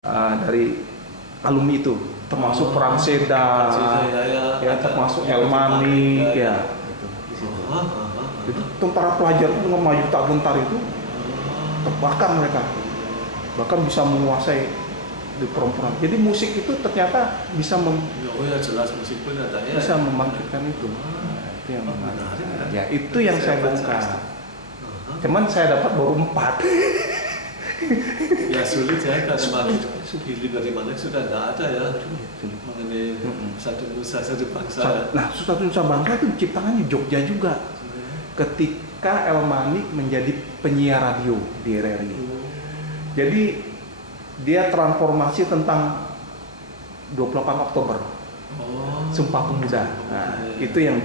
dari alumni itu, termasuk Perang Seda, ya, termasuk Elmani, ya. Itu tentara pelajar itu dengan maju tak gentar itu terbakar mereka, bahkan bisa menguasai di perempuan. Jadi musik itu ternyata bisa jelas musik pun ada, ya. Bisa membangkitkan itu. Itu yang menarik. Ya, itu yang saya bongkar. Cuman saya dapat baru 4. Ya sulit ya, karena pilih dari mana sudah tidak ada ya mengenai satu nusa satu bangsa. Nah, satu nusa bangsa itu diciptakan di Jogja juga. Ketika Elmani menjadi penyiar radio di RRI. Jadi dia transformasi tentang 28 Oktober. Sumpah Pemuda. Nah, itu yang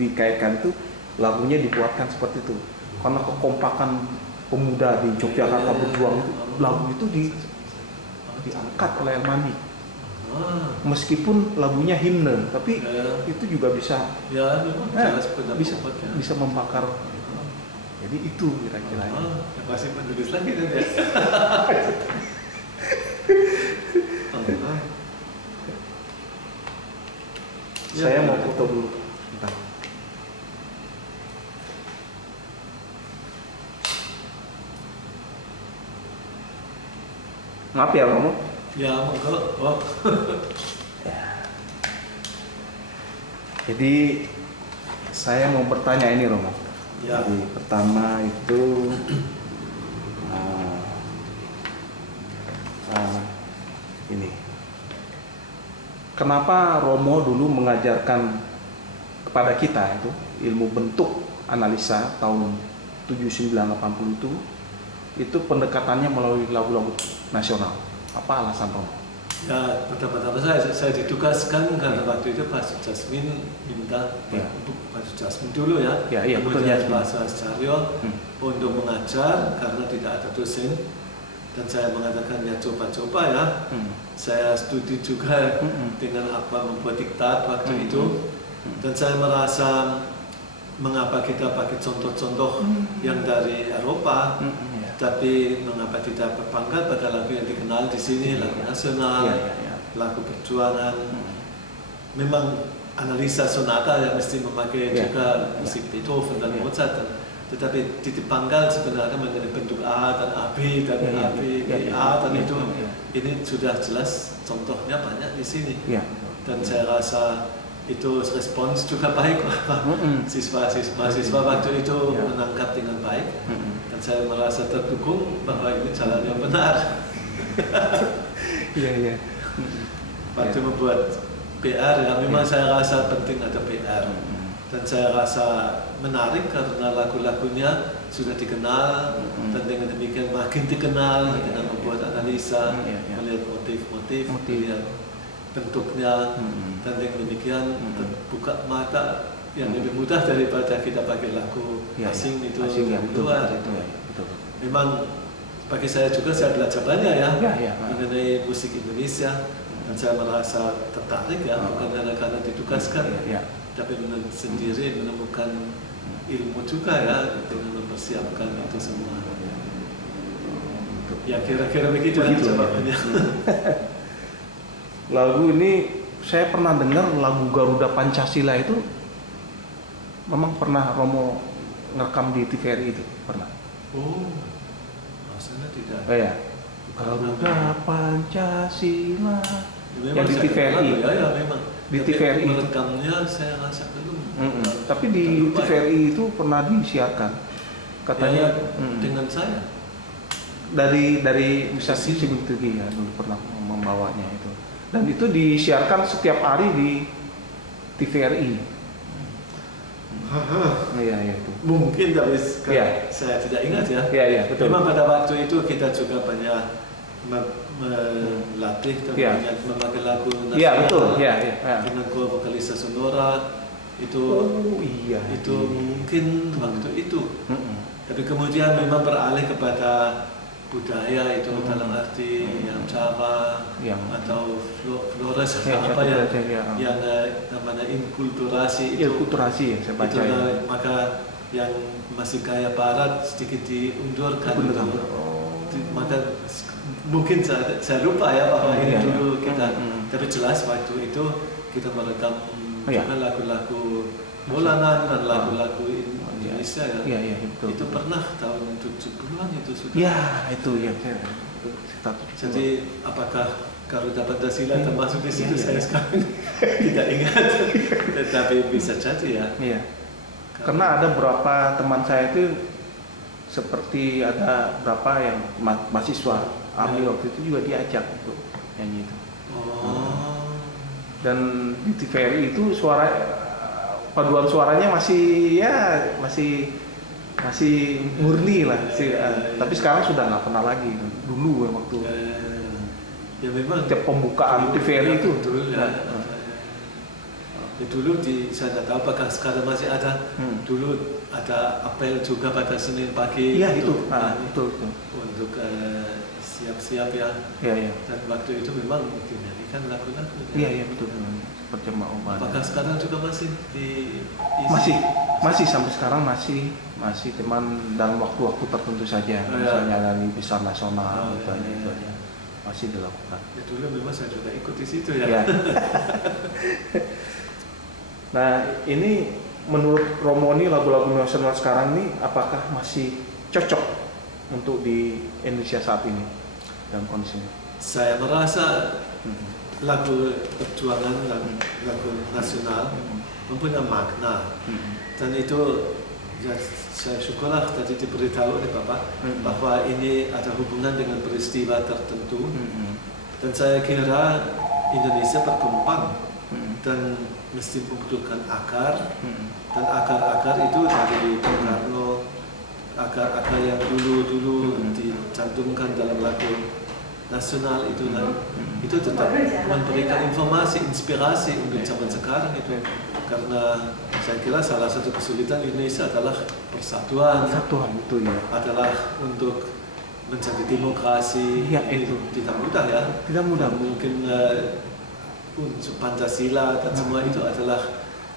dikaitkan itu, lagunya dibuatkan seperti itu. Karena kekompakan pemuda di Yogyakarta berjuang itu, lagu itu diangkat oleh Elmani. Meskipun lagunya himne, tapi itu juga bisa bisa membakar. Jadi itu kira-kira. Masih menulis lagi kan ya. Saya mau foto dulu. Bentar. Maaf ya, Romo. Ya, monggo. Ya. Jadi saya mau bertanya ini, Romo. Ya. Jadi pertama itu ini. Kenapa Romo dulu mengajarkan kepada kita itu ilmu bentuk analisa tahun 7980 itu pendekatannya melalui lagu-lagu nasional. Apa alasan Romo? Ya, pertama-tama saya ditugaskan karena waktu itu Pak Jasmin minta Pak Jasmin dulu ya, betul ya, Pak Sascaryo untuk mengajar karena tidak ada dosen, dan saya mengatakan ya coba-coba ya. Saya studi juga dengan apa membuat diktat waktu itu, dan saya merasa mengapa kita pakai contoh-contoh yang dari Eropa. Tapi mengapa tidak berbangga pada lagu yang dikenal di sini, lagu nasional, lagu perjuangan. Memang analisa sonata yang mesti memakai juga musik Beethoven dan Mozart. Tetapi titik pangkal sebenarnya mengenai bentuk A dan AB dan AB, A dan itu, ini sudah jelas contohnya banyak di sini. Dan saya rasa itu respons juga baik, siswa waktu itu menangkap dengan baik, dan saya merasa terdukung bahwa ini jalan yang benar. Waktu membuat PR ya memang saya rasa penting ada PR, dan saya rasa menarik karena lagu-lagunya sudah dikenal, dan dengan demikian makin dikenal dengan membuat analisa, melihat motif-motif, melihat bentuknya, dan dengan demikian terbuka mata yang lebih mudah daripada kita pakai lagu asing itu dari luar. Memang bagi saya juga, saya belajar banyak ya mengenai musik Indonesia, dan saya merasa tertarik ya, bukan karena ditugaskan, tapi sendiri menemukan ilmu juga ya dengan mempersiapkan itu semua. Ya kira-kira begitu jawabannya. Lagu ini saya pernah dengar, lagu Garuda Pancasila itu memang pernah Romo ngerekam di TVRI itu, pernah? Maksudnya tidak. Garuda Pancasila yang di TVRI. Ya, memang. Di TVRI merekamnya saya rasa belum. Tapi di TVRI itu pernah disiarkan, katanya dengan saya. Dari bisa Sibutegi ya dulu pernah membawanya itu. Dan itu disiarkan setiap hari di TVRI. Itu. Mungkin tapi saya tidak ingat ya. Betul. Memang pada waktu itu kita juga banyak melatih dan banyak memakai lagu nasional dengan vokalis Sonora itu. Itu mungkin waktu itu. Tapi kemudian memang beralih kepada budaya itu dalam arti yang Jawa atau Flores apa yang namanya inkulturasi itu. Inkulturasi yang saya baca. Maka yang masih gaya barat sedikit diundurkan. Maka mungkin saya lupa ya bahwa ini Iya, dulu iya. kita, tapi jelas waktu itu kita merekam juga lagu-lagu Molanan dan lagu-lagu Indonesia ya. Iya, iya, betul. Itu pernah tahun 70-an itu sudah. Ya, itu ya. Jadi apakah Garuda Pancasila termasuk di situ? Iya, Saya iya. sekarang tidak ingat, tetapi bisa jadi ya. Iya. Karena ada beberapa teman saya itu seperti ada berapa yang mahasiswa ambil waktu itu juga diajak untuk nyanyi itu. Oh. Dan di TVRI itu paduan suaranya masih murni lah sih. Tapi sekarang sudah nggak pernah lagi. Dulu waktu Ya memang setiap pembukaan TVRI itu. Betul ya. Ya, dulu saya tidak tahu apakah sekarang masih ada. Dulu ada apel juga pada Senin pagi. Iya itu. Betul. Betul. Untuk siap-siap ya. Iya. Dan waktu itu memang dinyanyikan lagu-lagu. Iya betul. Berjemaah umat. Apakah sekarang juga masih Masih sampai sekarang masih teman dalam waktu-waktu tertentu saja. Misalnya dari besar nasional gitu aja. Masih dilakukan. Ya dulu memang saya juga ikut di situ ya. Ya. Nah ini menurut Romo ini lagu-lagu nasional sekarang ini apakah masih cocok untuk di Indonesia saat ini dalam kondisinya? Saya merasa lagu perjuangan dan lagu nasional mempunyai makna dan itu ya, saya syukurlah tadi diberitahu oleh Bapak bahwa ini ada hubungan dengan peristiwa tertentu dan saya kira Indonesia berkembang dan mesti membutuhkan akar dan akar-akar itu dari Bung Karno, akar-akar yang dulu dicantumkan dalam lagu nasional itu itu tetap memberikan informasi, inspirasi untuk zaman sekarang itu. Karena saya kira salah satu kesulitan Indonesia adalah persatuan. Persatuan itu ya. Adalah untuk menjadi demokrasi. Ya, itu tidak mudah ya. Tidak mudah. Mungkin unsur Pancasila dan semua itu adalah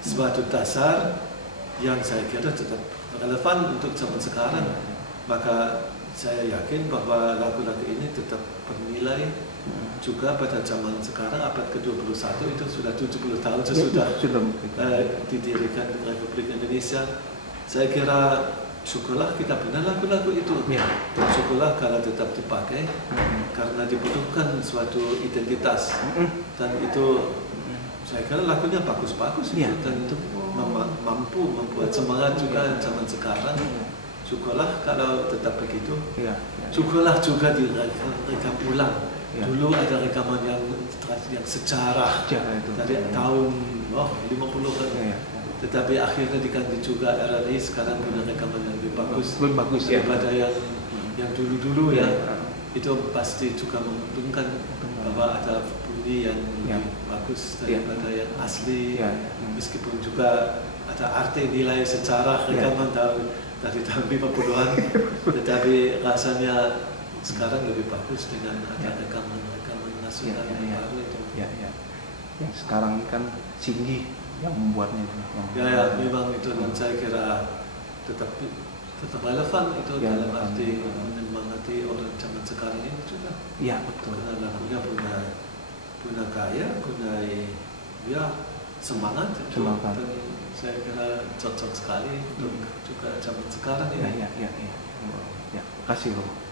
suatu dasar yang saya kira tetap relevan untuk zaman sekarang. Maka saya yakin bahwa lagu-lagu ini tetap bernilai juga pada zaman sekarang abad ke-21 itu sudah 70 tahun sesudah didirikan Republik Indonesia. Saya kira syukurlah kita punya lagu-lagu itu. Syukurlah kalau tetap dipakai karena dibutuhkan suatu identitas dan itu saya kira lagunya bagus-bagus dan mampu membuat semangat juga zaman sekarang. Syukurlah kalau tetap begitu. Syukurlah juga direkam ulang. Dulu ada rekaman yang sejarah dari tahun 50-an. Tetapi akhirnya diganti juga RRI sekarang punya rekaman yang lebih bagus daripada yang dulu-dulu ya. Itu pasti juga menguntungkan bahwa ada bunyi yang lebih bagus daripada yang asli. Meskipun juga ada arti nilai sejarah rekaman dari tahun 50-an, tetapi rasanya sekarang lebih bagus dengan ada rekaman nasional yang baru itu. Yang sekarang kan Singgi yang membuatnya itu. Memang itu dan saya kira tetap relevan itu dalam arti menyemangati orang zaman sekarang ini juga. Iya betul. Karena lagunya punya gaya, punya semangat itu. Dan saya kira cocok sekali untuk juga zaman sekarang ini. Terima kasih loh.